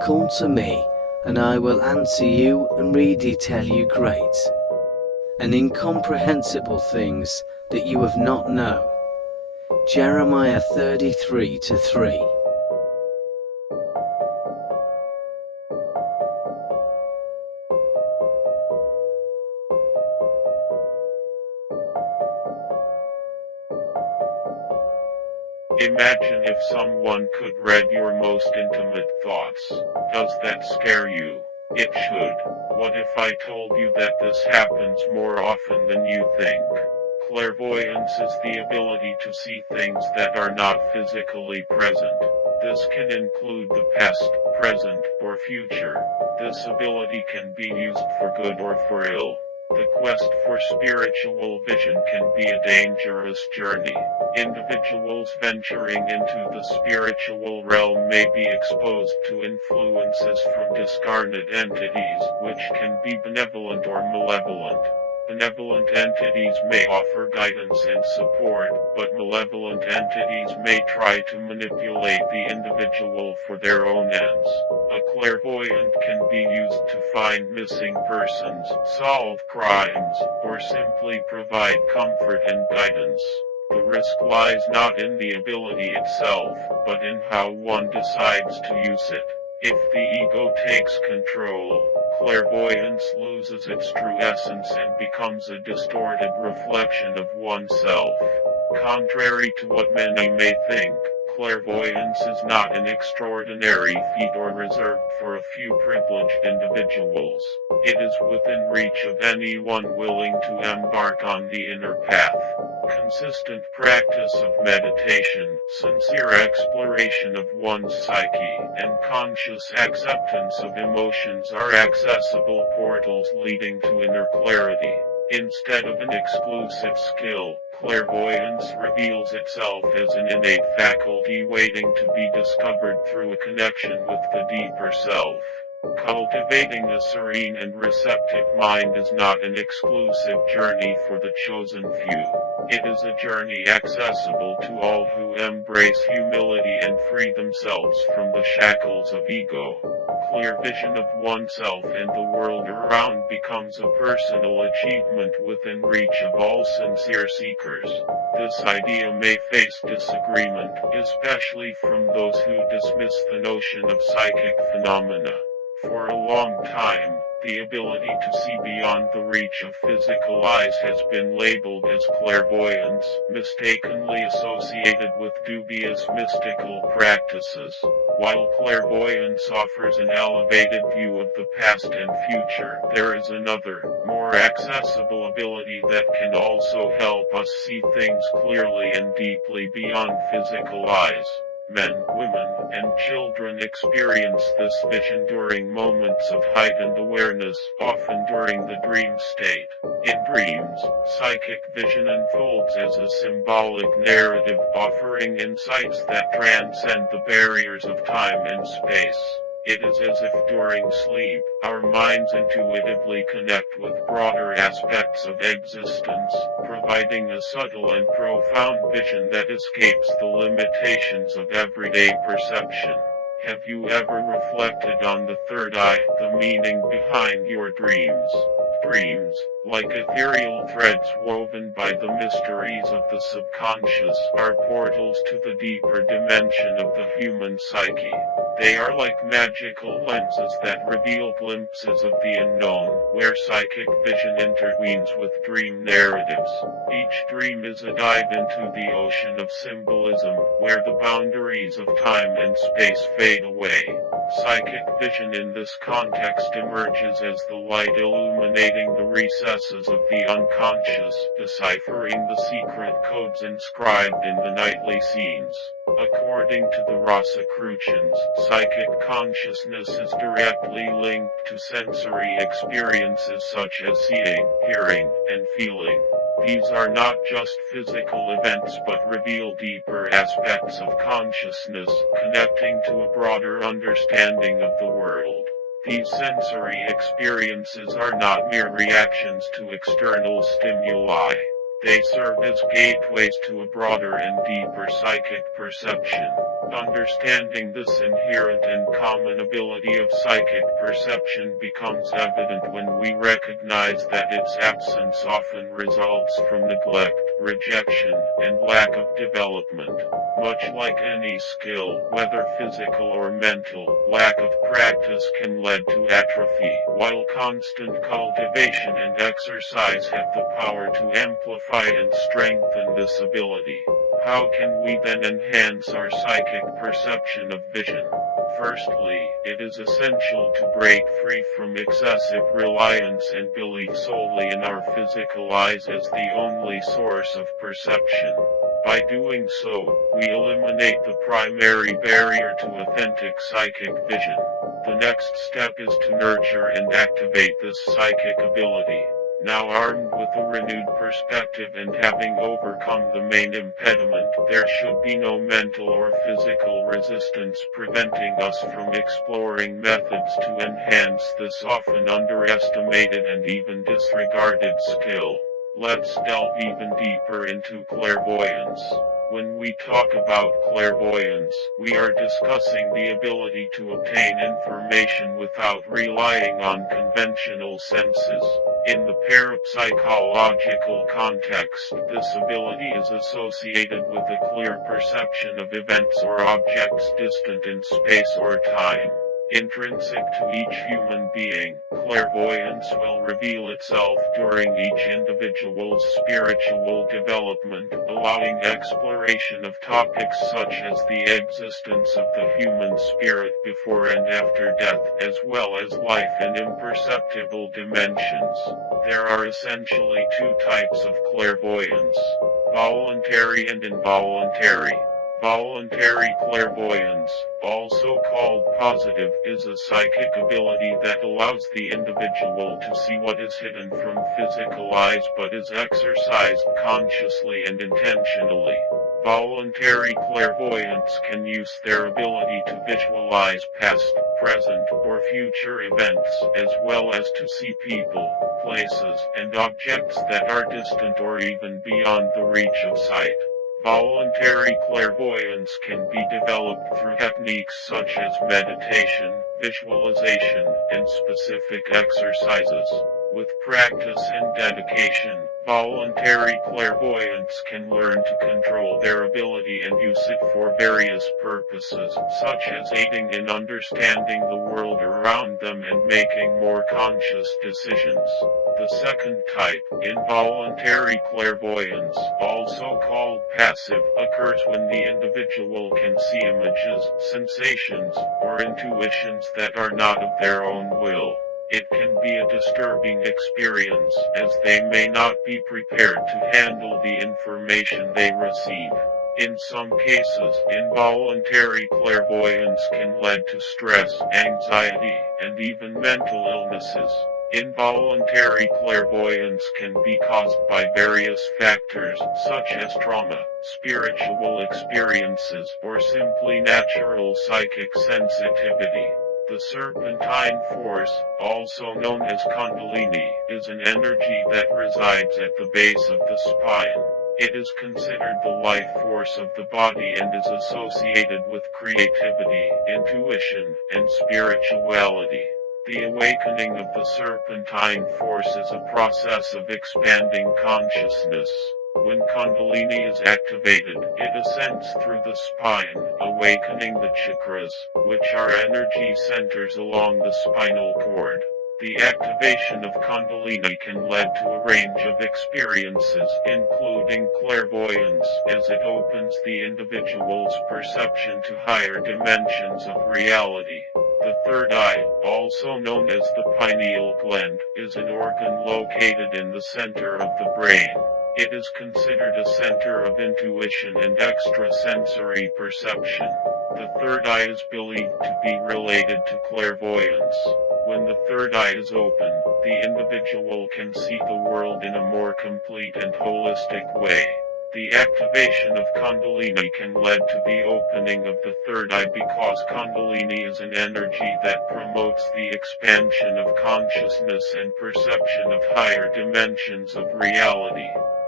Come to me, and I will answer you and really tell you great and incomprehensible things that you have not known. Jeremiah 33:3. Imagine if someone could read your most intimate thoughts. Does that scare you? It should. What if I told you that this happens more often than you think? Clairvoyance is the ability to see things that are not physically present. This can include the past, present, or future. This ability can be used for good or for ill. The quest for spiritual vision can be a dangerous journey. Individuals venturing into the spiritual realm may be exposed to influences from discarnate entities, which can be benevolent or malevolent. Benevolent entities may offer guidance and support, but malevolent entities may try to manipulate the individual for their own ends. A clairvoyant can be used to find missing persons, solve crimes, or simply provide comfort and guidance. The risk lies not in the ability itself, but in how one decides to use it. If the ego takes control, clairvoyance loses its true essence and becomes a distorted reflection of oneself. Contrary to what many may think, clairvoyance is not an extraordinary feat or reserved for a few privileged individuals. It is within reach of anyone willing to embark on the inner path. Consistent practice of meditation, sincere exploration of one's psyche, and conscious acceptance of emotions are accessible portals leading to inner clarity. Instead of an exclusive skill, clairvoyance reveals itself as an innate faculty waiting to be discovered through a connection with the deeper self. Cultivating a serene and receptive mind is not an exclusive journey for the chosen few. It is a journey accessible to all who embrace humility and free themselves from the shackles of ego. Clear vision of oneself and the world around becomes a personal achievement within reach of all sincere seekers. This idea may face disagreement, especially from those who dismiss the notion of psychic phenomena. For a long time, the ability to see beyond the reach of physical eyes has been labeled as clairvoyance, mistakenly associated with dubious mystical practices. While clairvoyance offers an elevated view of the past and future, there is another, more accessible ability that can also help us see things clearly and deeply beyond physical eyes. Men, women, and children experience this vision during moments of heightened awareness, often during the dream state. In dreams, psychic vision unfolds as a symbolic narrative offering insights that transcend the barriers of time and space. It is as if during sleep, our minds intuitively connect with broader aspects of existence, providing a subtle and profound vision that escapes the limitations of everyday perception. Have you ever reflected on the third eye, the meaning behind your dreams? Dreams, like ethereal threads woven by the mysteries of the subconscious, are portals to the deeper dimension of the human psyche. They are like magical lenses that reveal glimpses of the unknown, where psychic vision intervenes with dream narratives. Each dream is a dive into the ocean of symbolism, where the boundaries of time and space fade away. Psychic vision in this context emerges as the light illuminating the recesses of the unconscious, deciphering the secret codes inscribed in the nightly scenes. According to the Rosicrucians, psychic consciousness is directly linked to sensory experiences such as seeing, hearing, and feeling. These are not just physical events but reveal deeper aspects of consciousness, connecting to a broader understanding of the world. These sensory experiences are not mere reactions to external stimuli. They serve as gateways to a broader and deeper psychic perception. Understanding this inherent and common ability of psychic perception becomes evident when we recognize that its absence often results from neglect, rejection, and lack of development. Much like any skill, whether physical or mental, lack of practice can lead to atrophy, while constant cultivation and exercise have the power to amplify and strengthen this ability. How can we then enhance our psychic perception of vision? Firstly, it is essential to break free from excessive reliance and belief solely in our physical eyes as the only source of perception. By doing so, we eliminate the primary barrier to authentic psychic vision. The next step is to nurture and activate this psychic ability. Now armed with a renewed perspective and having overcome the main impediment, there should be no mental or physical resistance preventing us from exploring methods to enhance this often underestimated and even disregarded skill. Let's delve even deeper into clairvoyance. When we talk about clairvoyance, we are discussing the ability to obtain information without relying on conventional senses. In the parapsychological context, this ability is associated with a clear perception of events or objects distant in space or time. Intrinsic to each human being, clairvoyance will reveal itself during each individual's spiritual development, allowing exploration of topics such as the existence of the human spirit before and after death, as well as life in imperceptible dimensions. There are essentially two types of clairvoyance: voluntary and involuntary. Voluntary clairvoyance, also called positive, is a psychic ability that allows the individual to see what is hidden from physical eyes but is exercised consciously and intentionally. Voluntary clairvoyants can use their ability to visualize past, present, or future events, as well as to see people, places, and objects that are distant or even beyond the reach of sight. Voluntary clairvoyance can be developed through techniques such as meditation, visualization, and specific exercises. With practice and dedication, voluntary clairvoyants can learn to control their ability and use it for various purposes, such as aiding in understanding the world around them and making more conscious decisions. The second type, involuntary clairvoyance, also called passive, occurs when the individual can see images, sensations, or intuitions that are not of their own will. It can be a disturbing experience, as they may not be prepared to handle the information they receive. In some cases, involuntary clairvoyance can lead to stress, anxiety, and even mental illnesses. Involuntary clairvoyance can be caused by various factors, such as trauma, spiritual experiences, or simply natural psychic sensitivity. The serpentine force, also known as Kundalini, is an energy that resides at the base of the spine. It is considered the life force of the body and is associated with creativity, intuition, and spirituality. The awakening of the serpentine force is a process of expanding consciousness. When Kundalini is activated, it ascends through the spine, awakening the chakras, which are energy centers along the spinal cord. The activation of Kundalini can lead to a range of experiences, including clairvoyance, as it opens the individual's perception to higher dimensions of reality. The third eye, also known as the pineal gland, is an organ located in the center of the brain. It is considered a center of intuition and extrasensory perception. The third eye is believed to be related to clairvoyance. When the third eye is open, the individual can see the world in a more complete and holistic way. The activation of Kundalini can lead to the opening of the third eye because Kundalini is an energy that promotes the expansion of consciousness and perception of higher dimensions of reality.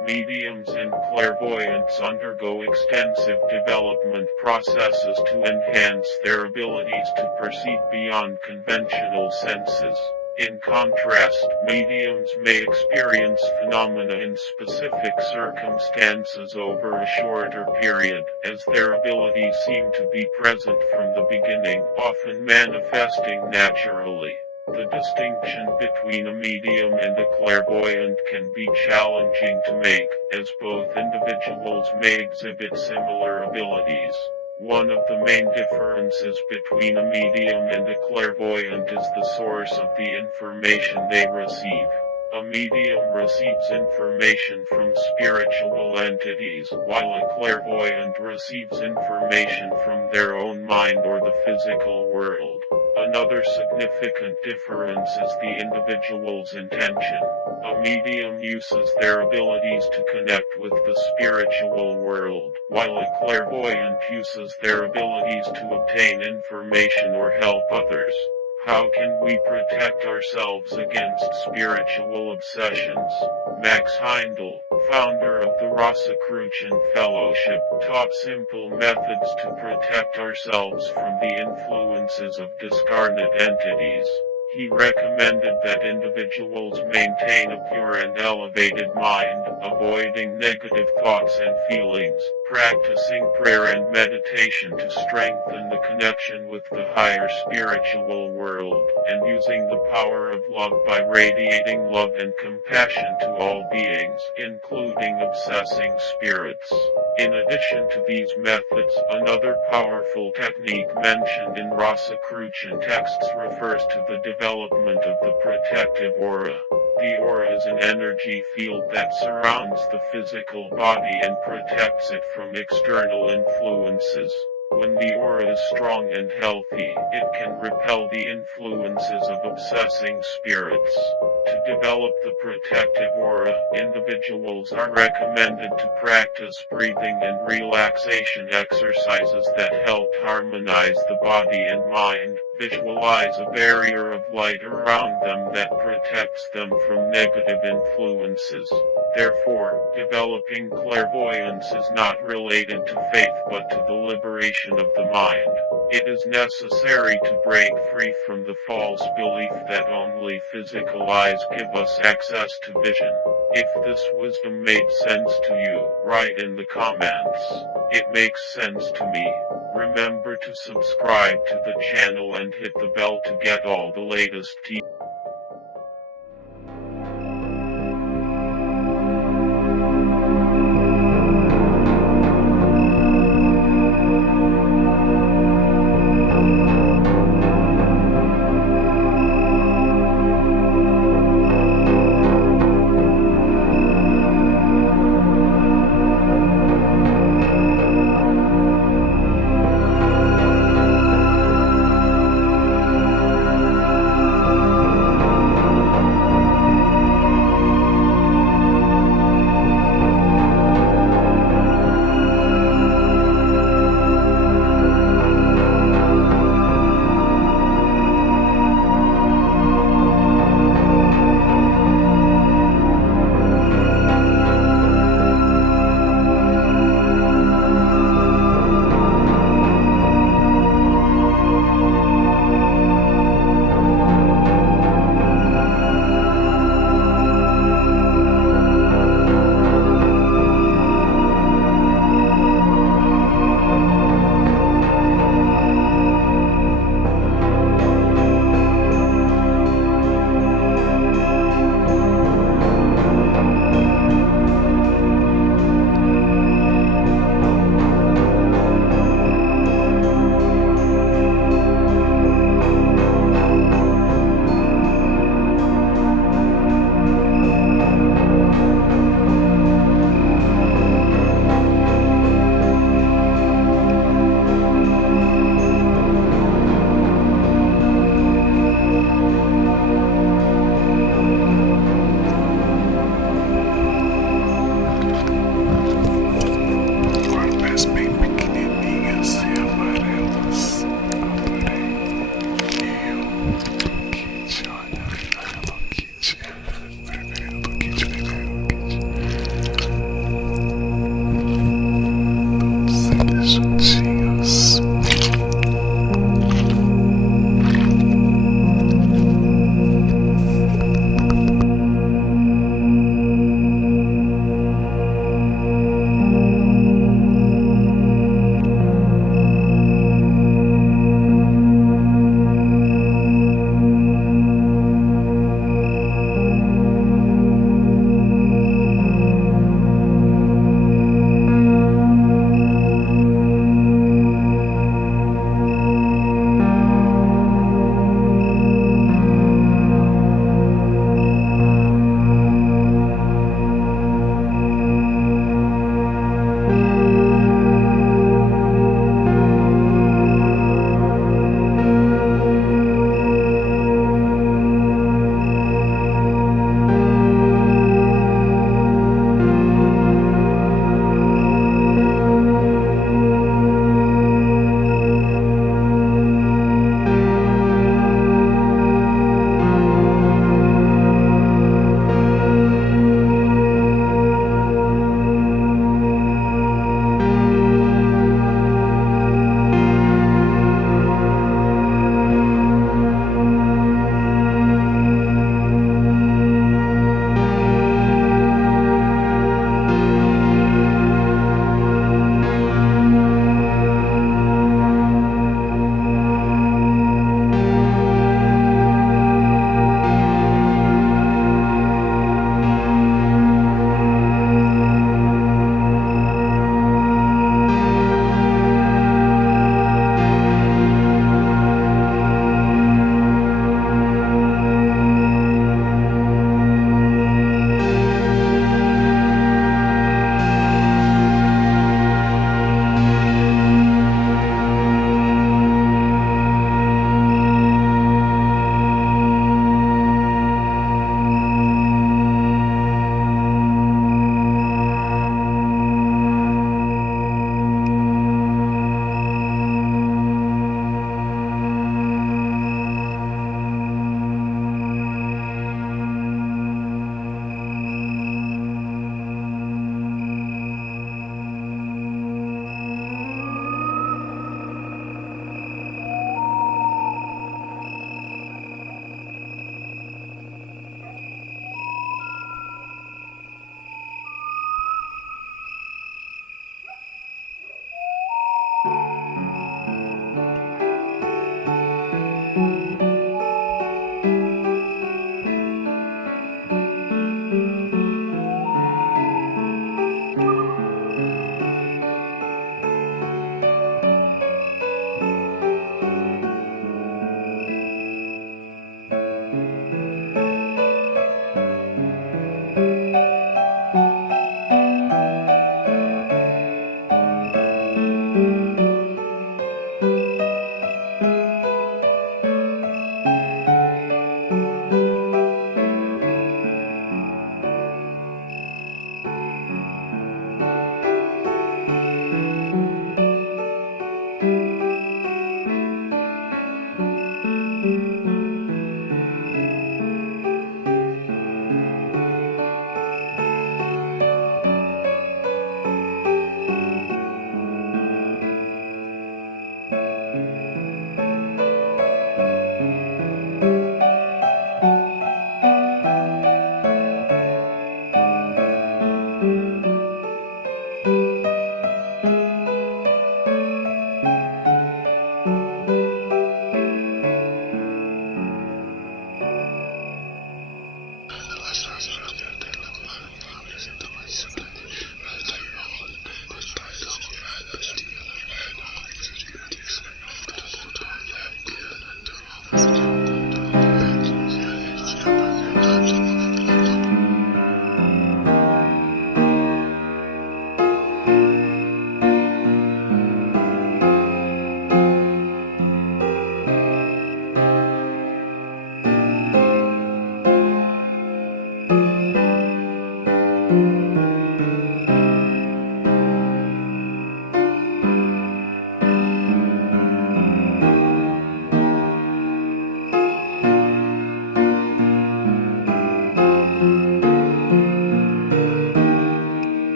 Mediums and clairvoyants undergo extensive development processes to enhance their abilities to perceive beyond conventional senses. In contrast, mediums may experience phenomena in specific circumstances over a shorter period, as their abilities seem to be present from the beginning, often manifesting naturally. The distinction between a medium and a clairvoyant can be challenging to make, as both individuals may exhibit similar abilities. One of the main differences between a medium and a clairvoyant is the source of the information they receive. A medium receives information from spiritual entities, while a clairvoyant receives information from their own mind or the physical world. Another significant difference is the individual's intention. A medium uses their abilities to connect with the spiritual world, while a clairvoyant uses their abilities to obtain information or help others. How can we protect ourselves against spiritual obsessions? Max Heindel, founder of the Rosicrucian Fellowship, taught simple methods to protect ourselves from the influences of discarnate entities. He recommended that individuals maintain a pure and elevated mind, avoiding negative thoughts and feelings, practicing prayer and meditation to strengthen the connection with the higher spiritual world, and using the power of love by radiating love and compassion to all beings, including obsessing spirits. In addition to these methods, another powerful technique mentioned in Rosicrucian texts refers to the development of the protective aura. The aura is an energy field that surrounds the physical body and protects it from external influences. When the aura is strong and healthy, it can repel the influences of obsessing spirits. To develop the protective aura, individuals are recommended to practice breathing and relaxation exercises that help harmonize the body and mind. Visualize a barrier of light around them that protects them from negative influences. Therefore, developing clairvoyance is not related to faith but to the liberation of the mind. It is necessary to break free from the false belief that only physical eyes give us access to vision. If this wisdom made sense to you, write in the comments. It makes sense to me. Remember to subscribe to the channel and hit the bell to get all the latest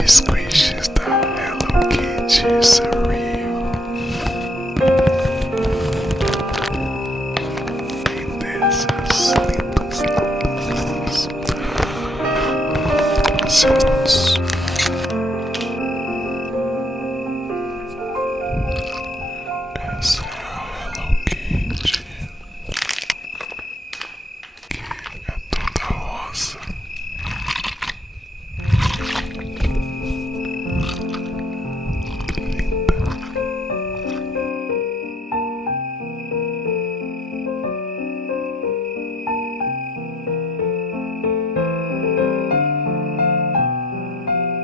squishes the Hello Kitty cereal. And there's a sleep since as Hello Kitty a toda rosa.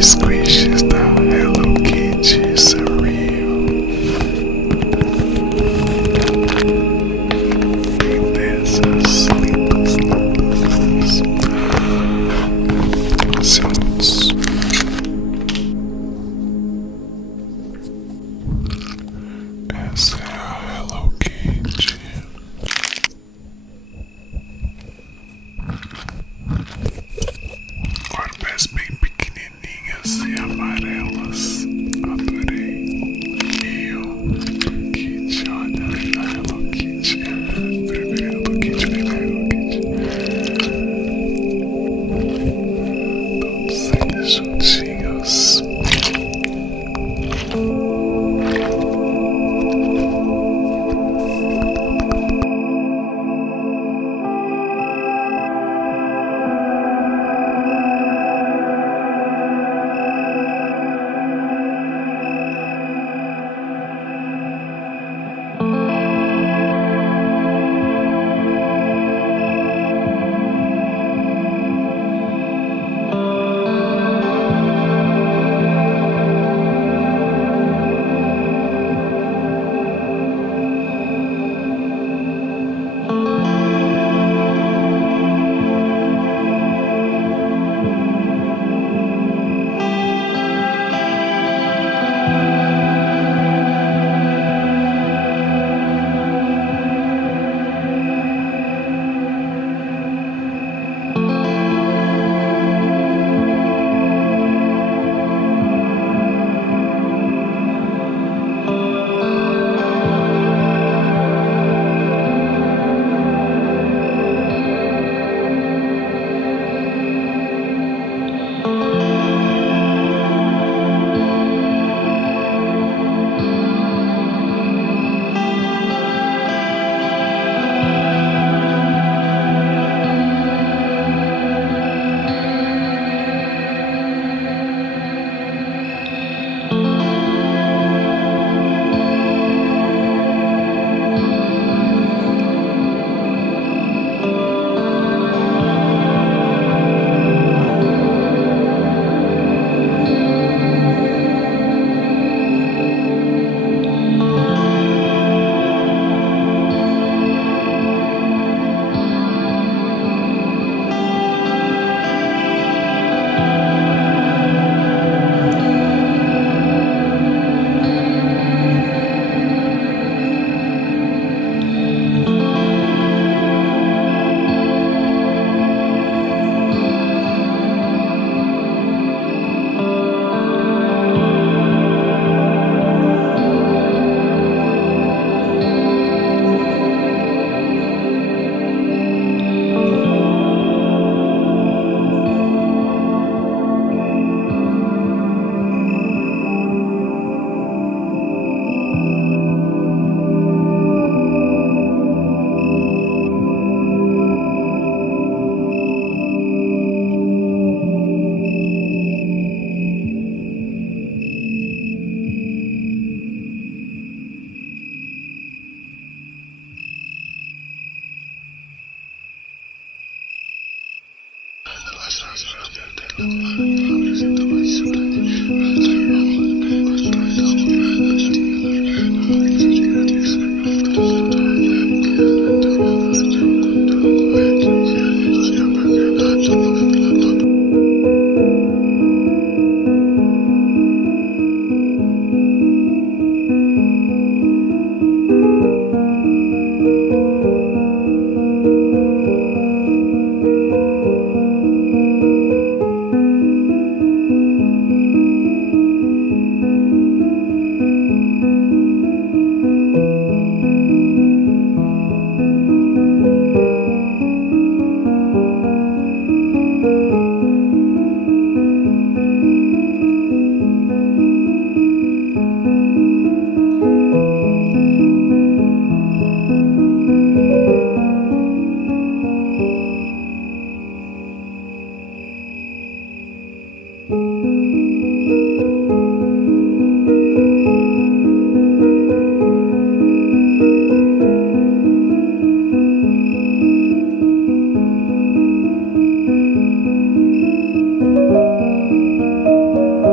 squishes the Hello Kitty surreal. Princesas lindas, lindas, sounds. Essa é a Hello Kitty. Corpes bem pequenininhas e amarelas. Adorei. E o Kitty, olha a Hello Kitty. Primeiro Hello Kitty, primeiro Hello Kitty. Todos eles juntinhos.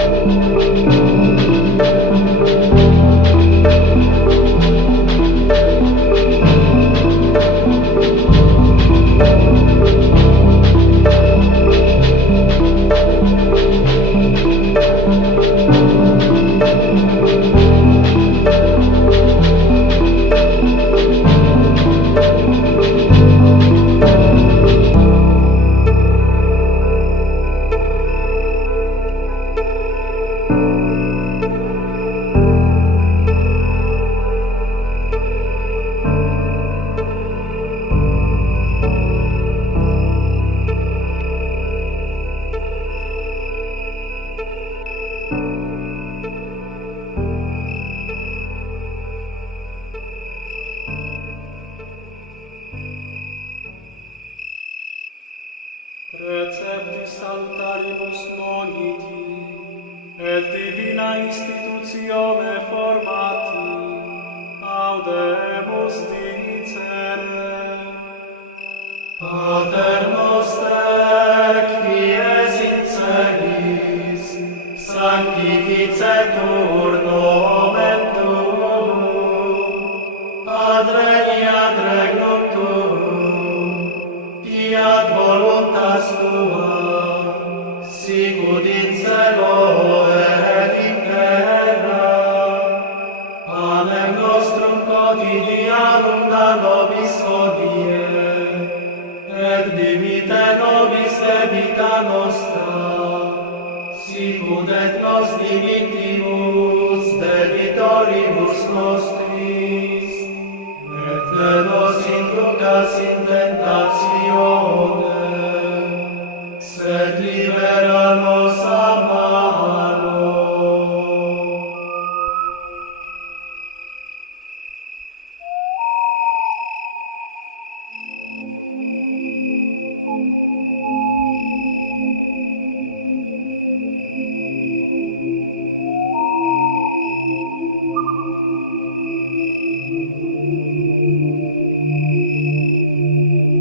Recepti salutaribus moniti, et divina institutione formati, audemus dicere. Pater noster, qui es in celis, sanctificetur nomen tuum, adveniat regnum tuum, fiat voluntas tua, sicut in cielo et in terra. Panem nostrum quotidianum da nobis hodie, et dimitte nobis debita nostra, sicut et nos dimittimus debitoribus nostris, et ne nos inducas in tentatione, sed libera nos a malo.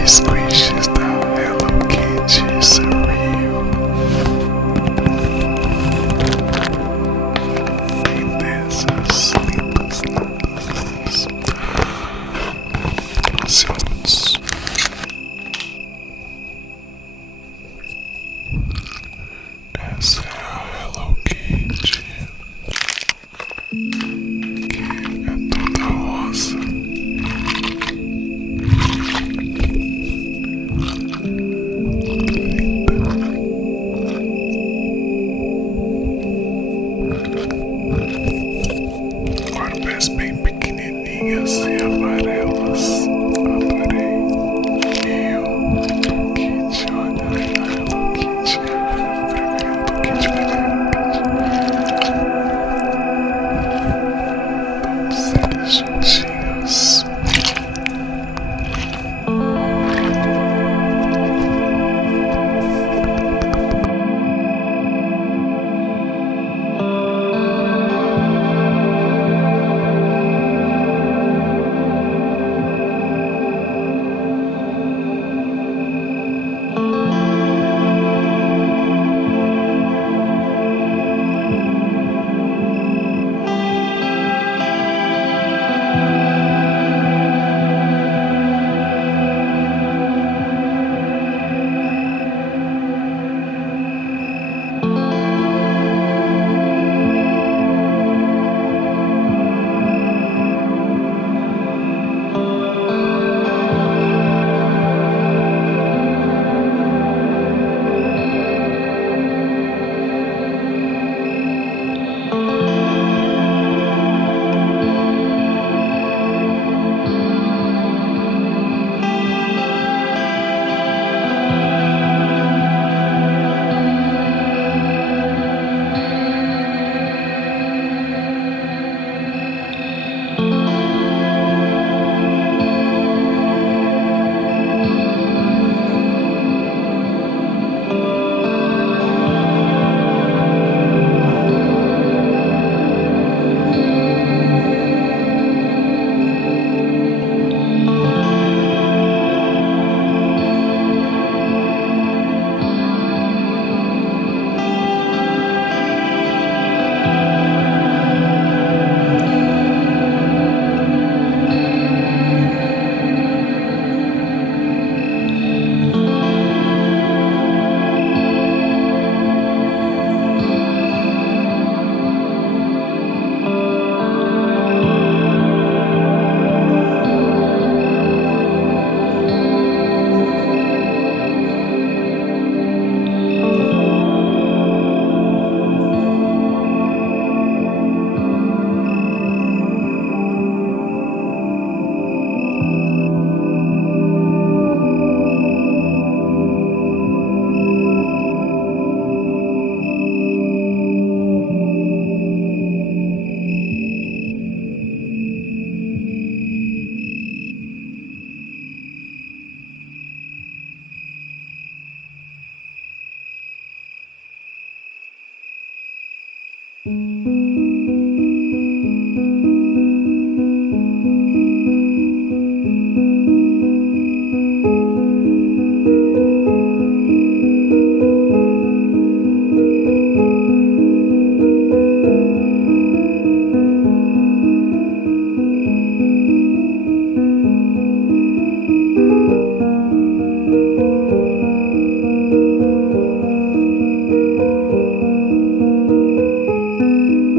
squishes the Hello Kitty cereal. Princesas lindas, lindas, lindas. Sounds. Essa é a Hello Kitty, que é toda rosa. Barbas bem pequenininhas e amarelas. Adorei. Hello Kitty, olha a Hello Kitty. Hello Kitty, todos eles juntinhos.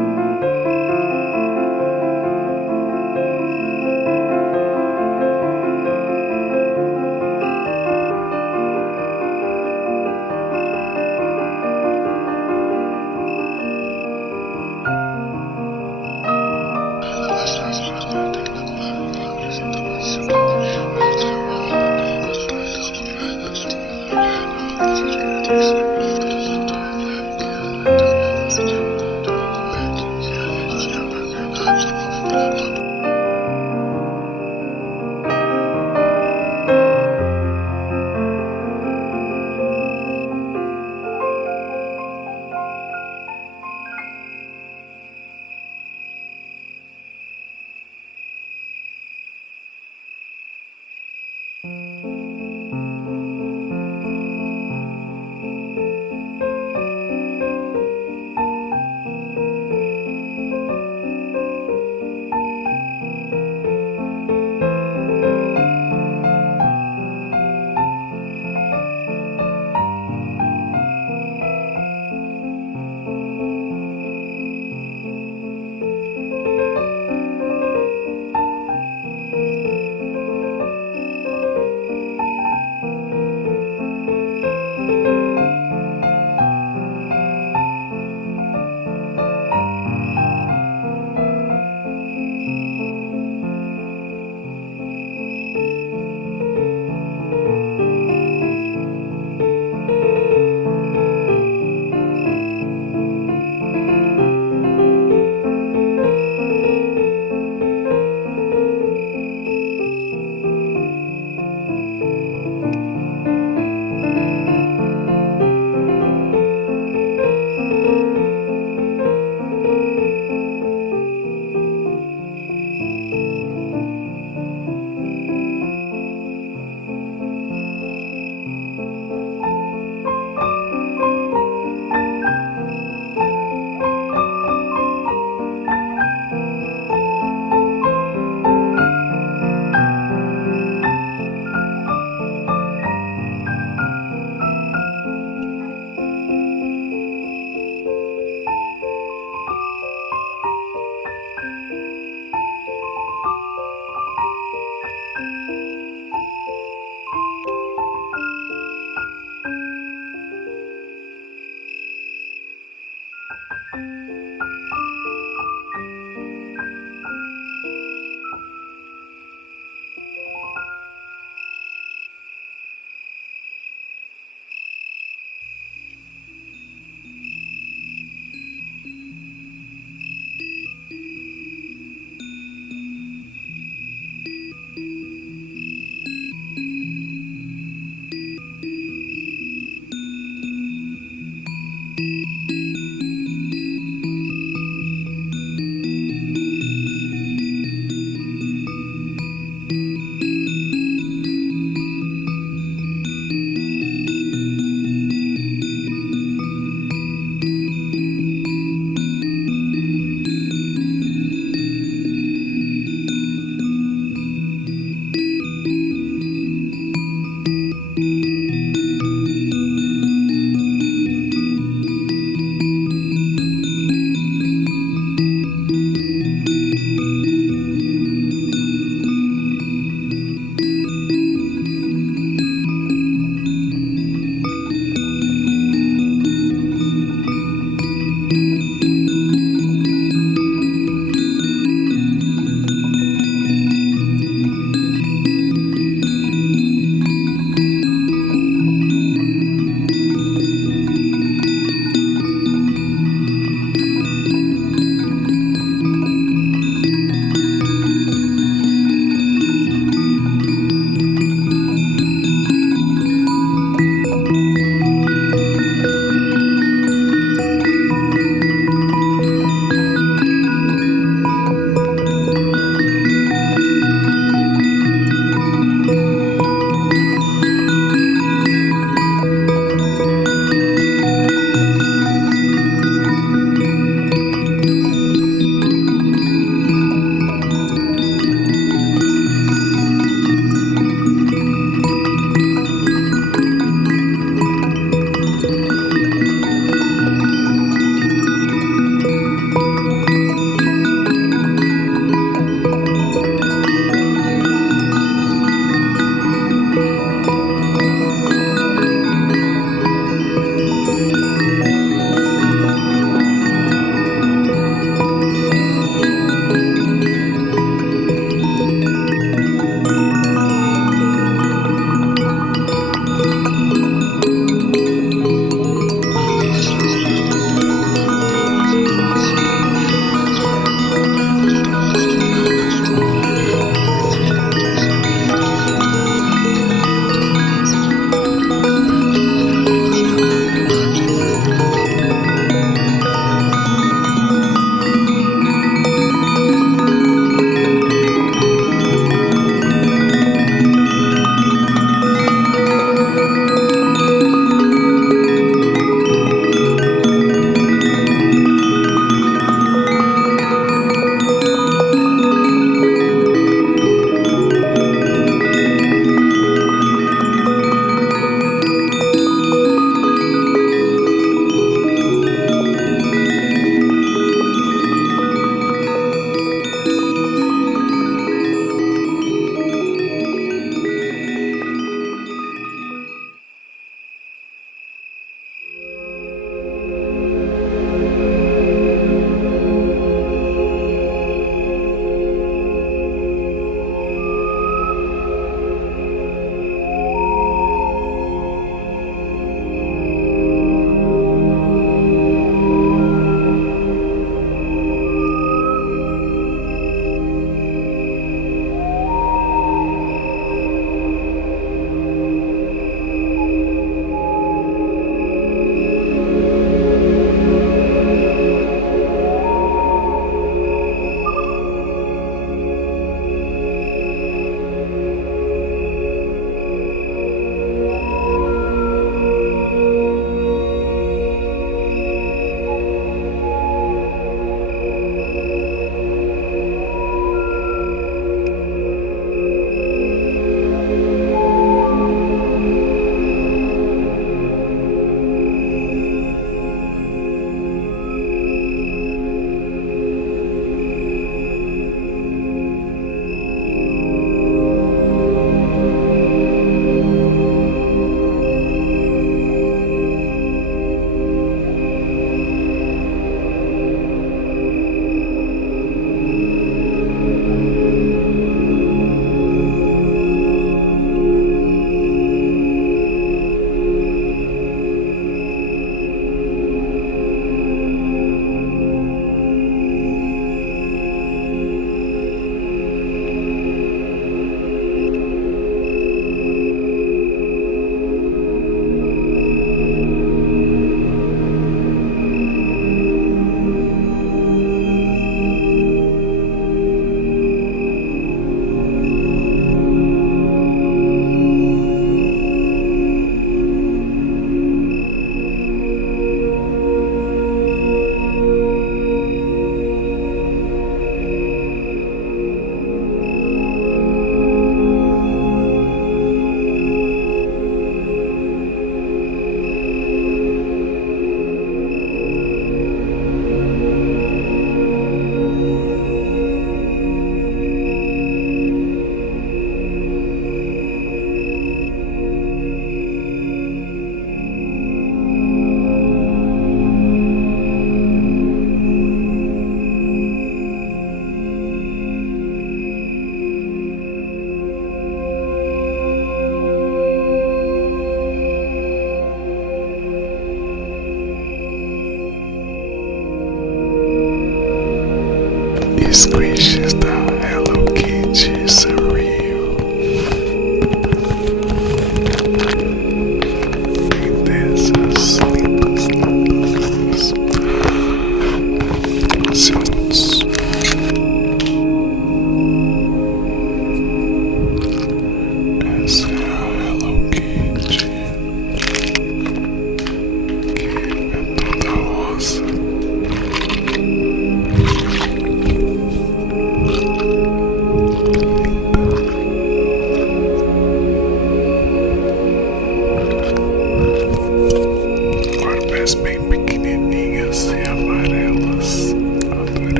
squishes da Hello Kitty cereal. Princesas lindas, lindas, juntos. Essa é a Hello Kitty, que é toda rosa. Barbas bem pequenininhas e amarelas. Adorei.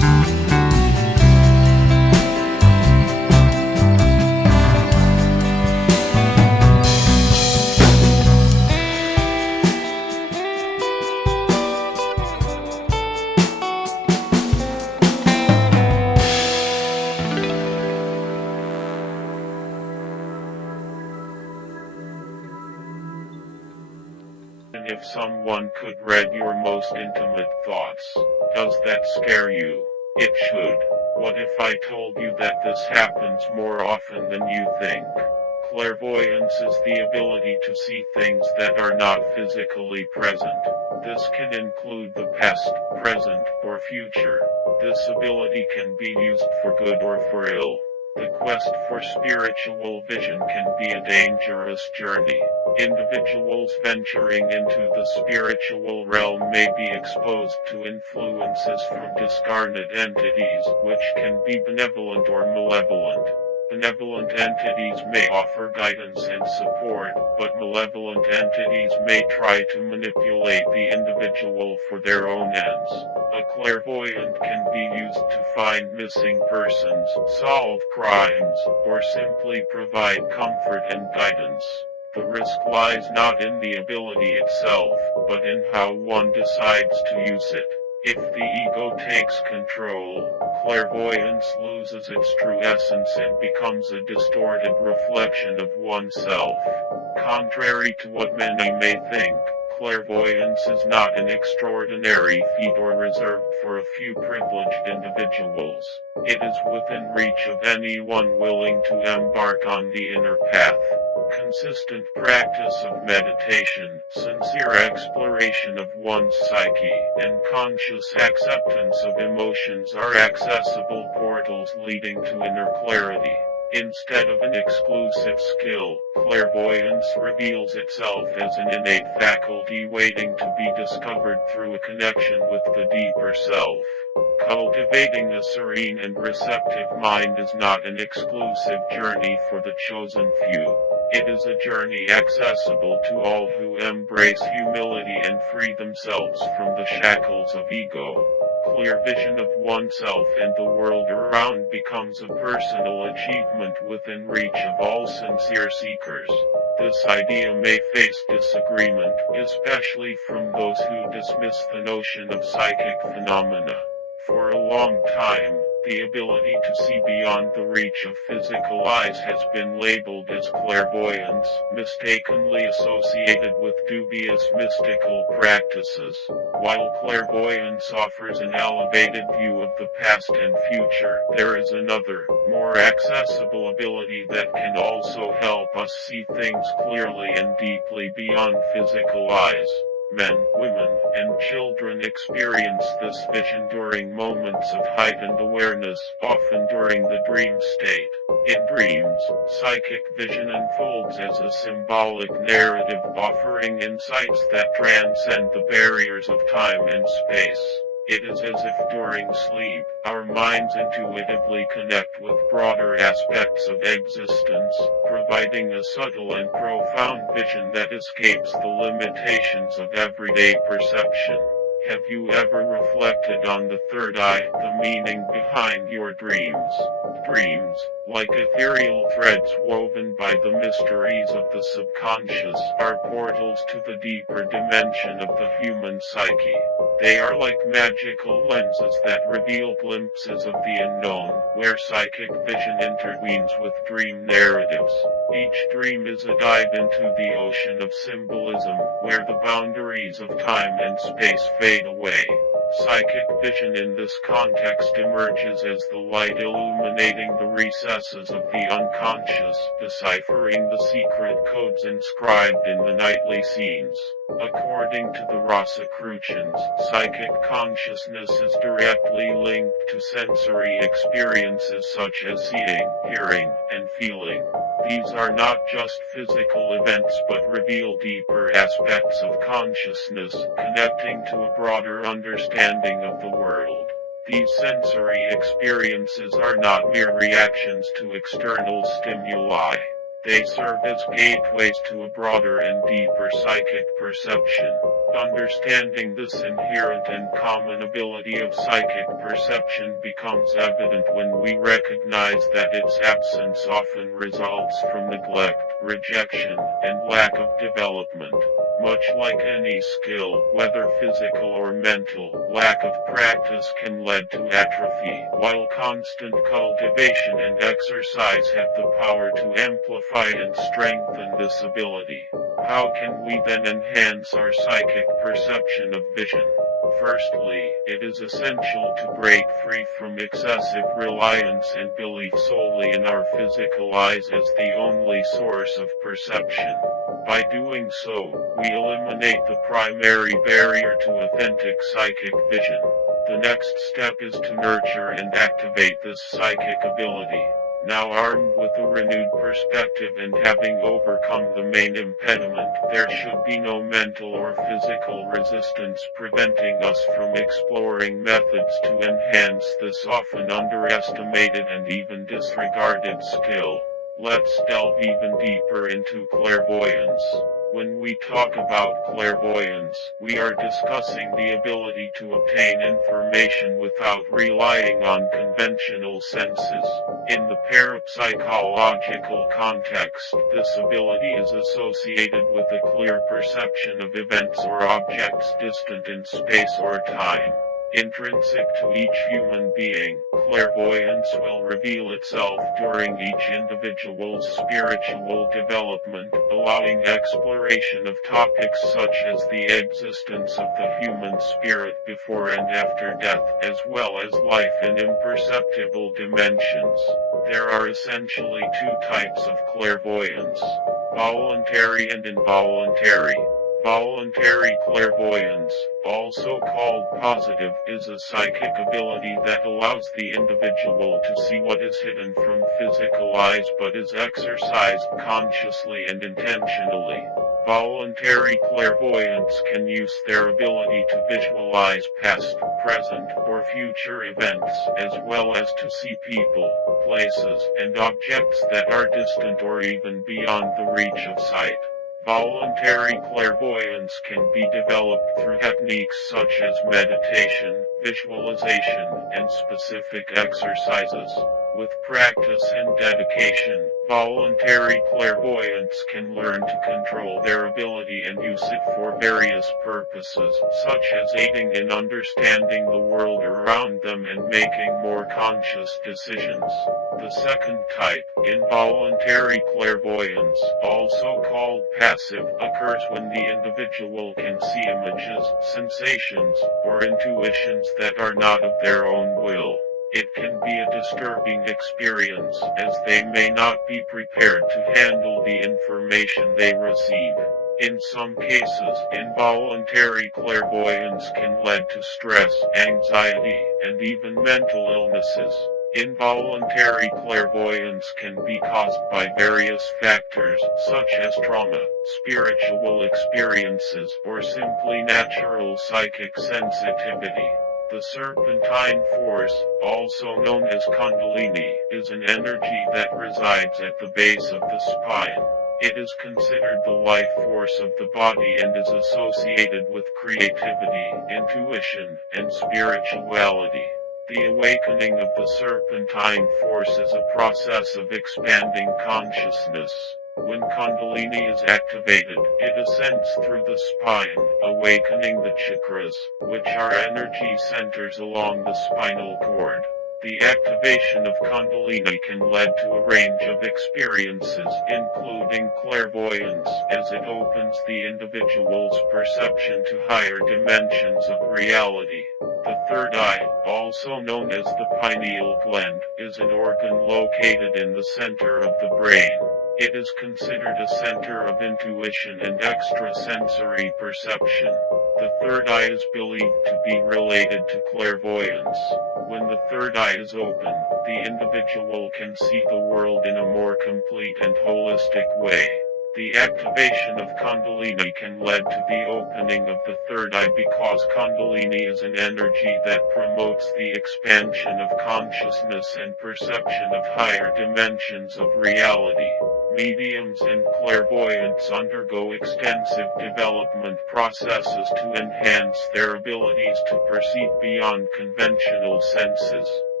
Imagine if someone could read your most intimate thoughts. Does that scare you? It should. What if I told you that this happens more often than you think? Clairvoyance is the ability to see things that are not physically present. This can include the past, present, or future. This ability can be used for good or for ill. The quest for spiritual vision can be a dangerous journey. Individuals venturing into the spiritual realm may be exposed to influences from discarnate entities, which can be benevolent or malevolent. Benevolent entities may offer guidance and support, but malevolent entities may try to manipulate the individual for their own ends. A clairvoyant can be used to find missing persons, solve crimes, or simply provide comfort and guidance. The risk lies not in the ability itself, but in how one decides to use it. If the ego takes control, clairvoyance loses its true essence and becomes a distorted reflection of oneself. Contrary to what many may think, clairvoyance is not an extraordinary feat or reserved for a few privileged individuals. It is within reach of anyone willing to embark on the inner path. Consistent practice of meditation, sincere exploration of one's psyche, and conscious acceptance of emotions are accessible portals leading to inner clarity. Instead of an exclusive skill, clairvoyance reveals itself as an innate faculty waiting to be discovered through a connection with the deeper self. Cultivating a serene and receptive mind is not an exclusive journey for the chosen few. It is a journey accessible to all who embrace humility and free themselves from the shackles of ego. Clear vision of oneself and the world around becomes a personal achievement within reach of all sincere seekers. This idea may face disagreement, especially from those who dismiss the notion of psychic phenomena. For a long time, the ability to see beyond the reach of physical eyes has been labeled as clairvoyance, mistakenly associated with dubious mystical practices. While clairvoyance offers an elevated view of the past and future, there is another, more accessible ability that can also help us see things clearly and deeply beyond physical eyes. Men, women, and children experience this vision during moments of heightened awareness, often during the dream state. In dreams, psychic vision unfolds as a symbolic narrative offering insights that transcend the barriers of time and space. It is as if during sleep, our minds intuitively connect with broader aspects of existence, providing a subtle and profound vision that escapes the limitations of everyday perception. Have you ever reflected on the third eye, the meaning behind your dreams? Dreams, like ethereal threads woven by the mysteries of the subconscious, are portals to the deeper dimension of the human psyche. They are like magical lenses that reveal glimpses of the unknown, where psychic vision intervenes with dream narratives. Each dream is a dive into the ocean of symbolism, where the boundaries of time and space fade away. Psychic vision in this context emerges as the light illuminating the recesses of the unconscious, deciphering the secret codes inscribed in the nightly scenes. According to the Rosicrucians, psychic consciousness is directly linked to sensory experiences such as seeing, hearing, and feeling. These are not just physical events but reveal deeper aspects of consciousness, connecting to a broader understanding of the world. These sensory experiences are not mere reactions to external stimuli. They serve as gateways to a broader and deeper psychic perception. Understanding this inherent and common ability of psychic perception becomes evident when we recognize that its absence often results from neglect, rejection, and lack of development. Much like any skill, whether physical or mental, lack of practice can lead to atrophy, while constant cultivation and exercise have the power to amplify and strengthen this ability. How can we then enhance our psychic perception of vision? Firstly, it is essential to break free from excessive reliance and belief solely in our physical eyes as the only source of perception. By doing so, we eliminate the primary barrier to authentic psychic vision. The next step is to nurture and activate this psychic ability. Now armed with a renewed perspective and having overcome the main impediment, there should be no mental or physical resistance preventing us from exploring methods to enhance this often underestimated and even disregarded skill. Let's delve even deeper into clairvoyance. When we talk about clairvoyance, we are discussing the ability to obtain information without relying on conventional senses. In the parapsychological context, this ability is associated with a clear perception of events or objects distant in space or time. Intrinsic to each human being, clairvoyance will reveal itself during each individual's spiritual development, allowing exploration of topics such as the existence of the human spirit before and after death, as well as life in imperceptible dimensions. There are essentially two types of clairvoyance: voluntary and involuntary. Voluntary clairvoyance, also called positive, is a psychic ability that allows the individual to see what is hidden from physical eyes but is exercised consciously and intentionally. Voluntary clairvoyants can use their ability to visualize past, present, or future events, as well as to see people, places, and objects that are distant or even beyond the reach of sight. Voluntary clairvoyance can be developed through techniques such as meditation, visualization, and specific exercises. With practice and dedication, voluntary clairvoyants can learn to control their ability and use it for various purposes, such as aiding in understanding the world around them and making more conscious decisions. The second type, involuntary clairvoyance, also called passive, occurs when the individual can see images, sensations, or intuitions that are not of their own will. It can be a disturbing experience, as they may not be prepared to handle the information they receive. In some cases, involuntary clairvoyance can lead to stress, anxiety, and even mental illnesses. Involuntary clairvoyance can be caused by various factors, such as trauma, spiritual experiences, or simply natural psychic sensitivity. The serpentine force, also known as Kundalini, is an energy that resides at the base of the spine. It is considered the life force of the body and is associated with creativity, intuition, and spirituality. The awakening of the serpentine force is a process of expanding consciousness. When Kundalini is activated, it ascends through the spine, awakening the chakras, which are energy centers along the spinal cord. The activation of Kundalini can lead to a range of experiences, including clairvoyance, as it opens the individual's perception to higher dimensions of reality. The third eye, also known as the pineal gland, is an organ located in the center of the brain. It is considered a center of intuition and extrasensory perception. The third eye is believed to be related to clairvoyance. When the third eye is open, the individual can see the world in a more complete and holistic way. The activation of Kundalini can lead to the opening of the third eye because Kundalini is an energy that promotes the expansion of consciousness and perception of higher dimensions of reality. Mediums and clairvoyants undergo extensive development processes to enhance their abilities to perceive beyond conventional senses.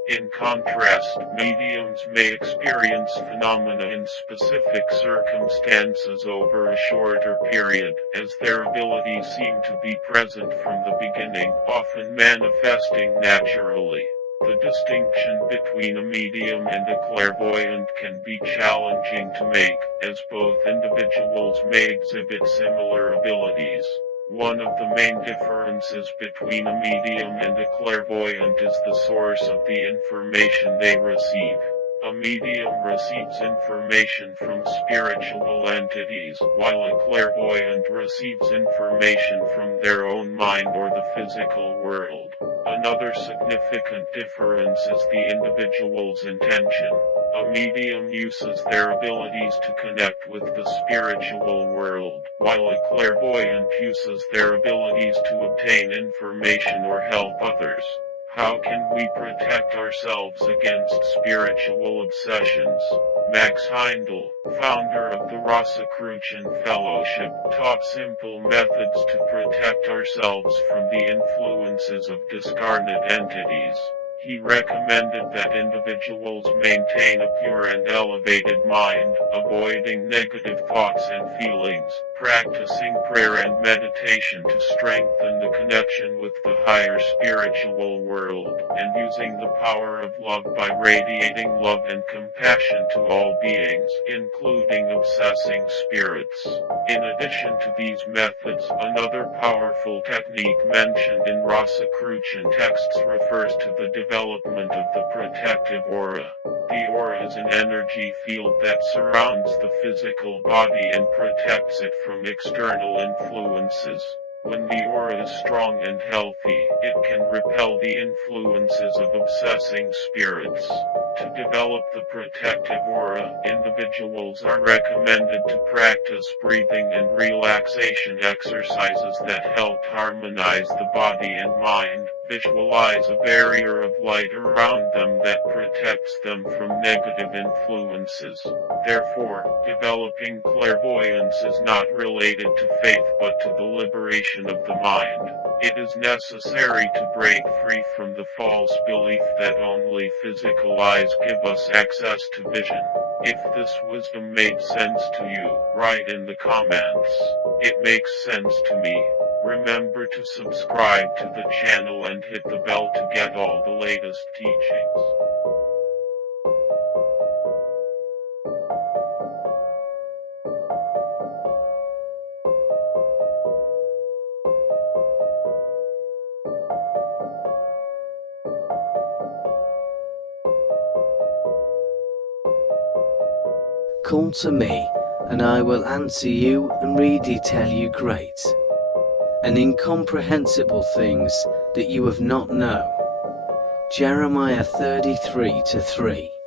In contrast, mediums may experience phenomena in specific circumstances over a shorter period, as their abilities seem to be present from the beginning, often manifesting naturally. The distinction between a medium and a clairvoyant can be challenging to make, as both individuals may exhibit similar abilities. One of the main differences between a medium and a clairvoyant is the source of the information they receive. A medium receives information from spiritual entities, while a clairvoyant receives information from their own mind or the physical world. Another significant difference is the individual's intention. A medium uses their abilities to connect with the spiritual world, while a clairvoyant uses their abilities to obtain information or help others. How can we protect ourselves against spiritual obsessions? Max Heindel, founder of the Rosicrucian Fellowship, taught simple methods to protect ourselves from the influences of discarnate entities. He recommended that individuals maintain a pure and elevated mind, avoiding negative thoughts and feelings, practicing prayer and meditation to strengthen the connection with the higher spiritual world, and using the power of love by radiating love and compassion to all beings, including obsessing spirits. In addition to these methods, another powerful technique mentioned in Rosicrucian texts refers to the development of the protective aura. The aura is an energy field that surrounds the physical body and protects it from external influences. When the aura is strong and healthy, it can repel the influences of obsessing spirits. To develop the protective aura, individuals are recommended to practice breathing and relaxation exercises that help harmonize the body and mind. Visualize a barrier of light around them that protects them from negative influences. Therefore, developing clairvoyance is not related to faith but to the liberation of the mind. It is necessary to break free from the false belief that only physical eyes give us access to vision. If this wisdom made sense to you, write in the comments. It makes sense to me. Remember to subscribe to the channel and hit the bell to get all the latest teachings. Call to me, and I will answer you and really tell you great and incomprehensible things that you have not known. Jeremiah 33:3.